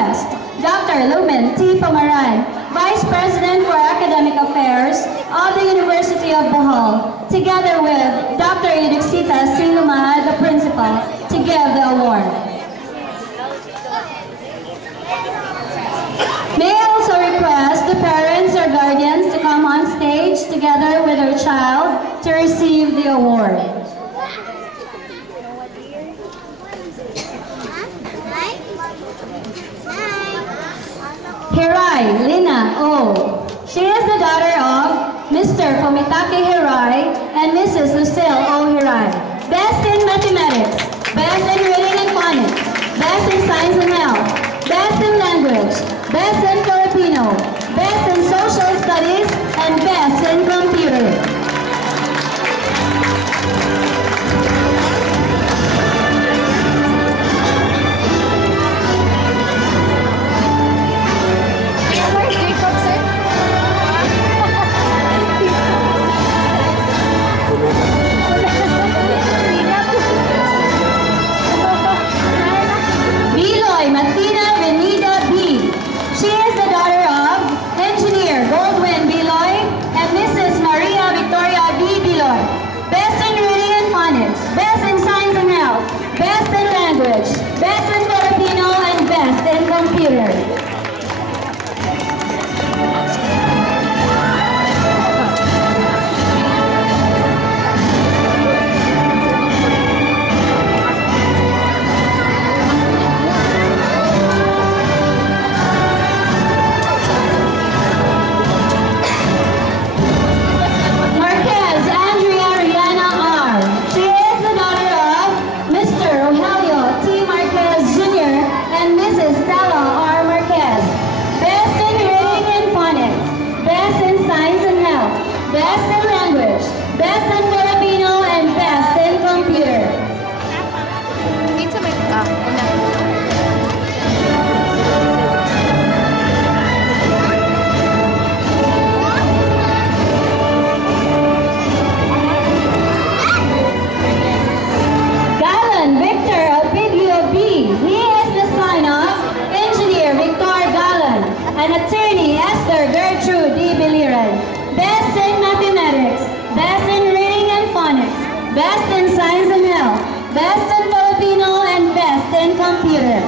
request Dr. Lumen T. Pamaran, Vice President for Academic Affairs of the University of Bohol, together with Dr. Yudixita C. Lumahad, the Principal, to give the award. May I also request the parents or guardians to come on stage together with their child to receive the award. Hirai Lina O. She is the daughter of Mr. Fumitake Hirai and Mrs. Lucille O. Hirai. Best in mathematics, best in reading and phonics, best in science and health, best in language, best in Filipino, best in social studies, and best in computer. Best in Filipino and best in computer. And attorney Esther Gertrude D. Biliran. Best in mathematics, best in reading and phonics, best in science and health, best in Filipino, and best in computer.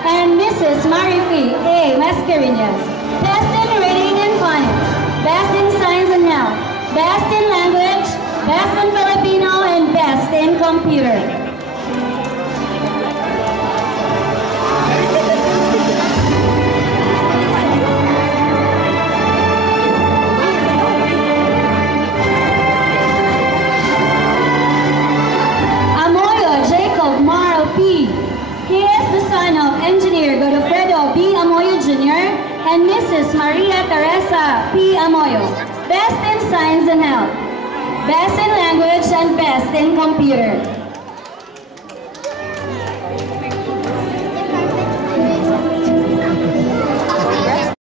And Mrs. Marifi A. Mascareñas. Best in reading and phonics, best in science and health, best in language, best in Filipino, and best in computer. Engineer Godofredo B. Amoyo Jr. and Mrs. Maria Teresa P. Amoyo. Best in science and health, best in language, and best in computer.